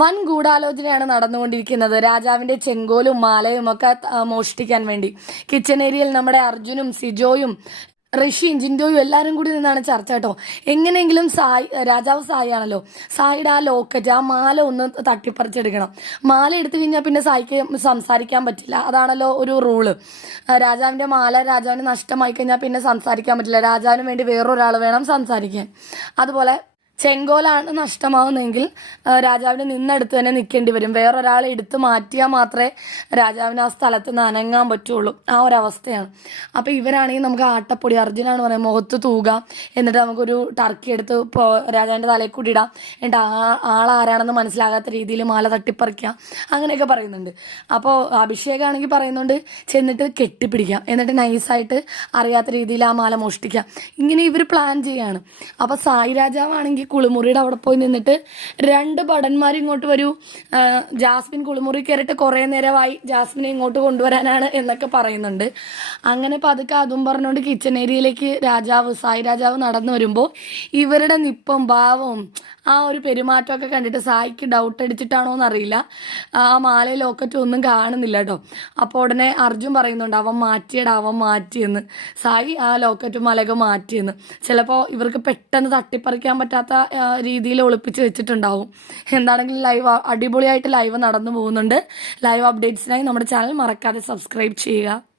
വൻ ഗൂഢാലോചനയാണ് നടന്നുകൊണ്ടിരിക്കുന്നത്. രാജാവിന്റെ ചെങ്കോലും മാലയും ഒക്കെ മോഷ്ടിക്കാൻ വേണ്ടി കിച്ചൺ ഏരിയയിൽ നമ്മുടെ അർജുനും സിജോയും ഋഷിയും ജിൻഡോയും എല്ലാവരും കൂടി നിന്നാണ് ചർച്ച കേട്ടോ. എങ്ങനെയെങ്കിലും രാജാവ് സായി ആണല്ലോ, സായിയുടെ ആ ലോക്കറ്റ് ആ മാല ഒന്ന് തട്ടിപ്പറിച്ചെടുക്കണം. മാല എടുത്തു കഴിഞ്ഞാൽ പിന്നെ സായിക്ക് സംസാരിക്കാൻ പറ്റില്ല, അതാണല്ലോ ഒരു റൂള്. രാജാവിന്റെ മാല രാജാവിന് നഷ്ടമായി കഴിഞ്ഞാൽ പിന്നെ സംസാരിക്കാൻ പറ്റില്ല, രാജാവിന് വേണ്ടി വേറൊരാൾ വേണം സംസാരിക്കാൻ. അതുപോലെ ചെങ്കോലാണ് നഷ്ടമാവുന്നെങ്കിൽ രാജാവിന് നിന്നെടുത്ത് തന്നെ നിൽക്കേണ്ടി വരും. വേറൊരാളെ എടുത്ത് മാറ്റിയാൽ മാത്രമേ രാജാവിന് ആ സ്ഥലത്ത് നിന്ന് അനങ്ങാൻ പറ്റുള്ളൂ. ആ ഒരവസ്ഥയാണ്. അപ്പോൾ ഇവരാണെങ്കിൽ നമുക്ക് ആട്ടപ്പൊടി, അർജുനാണ് പറയുന്നത്, മുഖത്ത് തൂക, എന്നിട്ട് നമുക്കൊരു ടർക്കി എടുത്ത് രാജാവിൻ്റെ തലയിൽ കൂടി ഇടാം, എന്നിട്ട് ആളാരാണെന്ന് മനസ്സിലാകാത്ത രീതിയിൽ മാല തട്ടിപ്പറിക്കുക, അങ്ങനെയൊക്കെ പറയുന്നുണ്ട്. അപ്പോൾ അഭിഷേകമാണെങ്കിൽ പറയുന്നുണ്ട് ചെന്നിട്ട് കെട്ടിപ്പിടിക്കാം, എന്നിട്ട് നൈസായിട്ട് അറിയാത്ത രീതിയിൽ ആ മാല മോഷ്ടിക്കാം. ഇങ്ങനെ ഇവർ പ്ലാൻ ചെയ്യാണ്. അപ്പോൾ സായി രാജാവാണെങ്കിൽ കുളിമുറിയുടെ അവിടെ പോയി നിന്നിട്ട് രണ്ട് ഭടന്മാർ ഇങ്ങോട്ട് വരൂ, ജാസ്മിൻ കുളിമുറി കയറിയിട്ട് കുറേ നേരമായി, ജാസ്മിനെ ഇങ്ങോട്ട് കൊണ്ടുവരാനാണ് എന്നൊക്കെ പറയുന്നുണ്ട്. അങ്ങനെ പതുക്കെ അതും പറഞ്ഞുകൊണ്ട് കിച്ചൺ ഏരിയയിലേക്ക് സായി രാജാവ് നടന്നു വരുമ്പോൾ ഇവരുടെ നിപ്പും ഭാവവും ആ ഒരു പെരുമാറ്റമൊക്കെ കണ്ടിട്ട് സായിക്ക് ഡൗട്ട് അടിച്ചിട്ടാണോ എന്നറിയില്ല, ആ മാല ലോക്കറ്റും ഒന്നും കാണുന്നില്ല കേട്ടോ. അപ്പോൾ ഉടനെ അർജുൻ പറയുന്നുണ്ട് അവൻ മാറ്റിയെന്ന്. സായി ആ ലോക്കറ്റും മാലയൊക്കെ മാറ്റിയെന്ന്. ചിലപ്പോൾ ഇവർക്ക് പെട്ടെന്ന് തട്ടിപ്പറിക്കാൻ പറ്റാത്ത രീതിയിൽ ഒളിപ്പിച്ച് വെച്ചിട്ടുണ്ടാവും. എന്താണെങ്കിലും അടിപൊളിയായിട്ട് ലൈവ് നടന്നു പോകുന്നുണ്ട്. ലൈവ് അപ്ഡേറ്റ്സിനായി നമ്മുടെ ചാനൽ മറക്കാതെ സബ്സ്ക്രൈബ് ചെയ്യുക.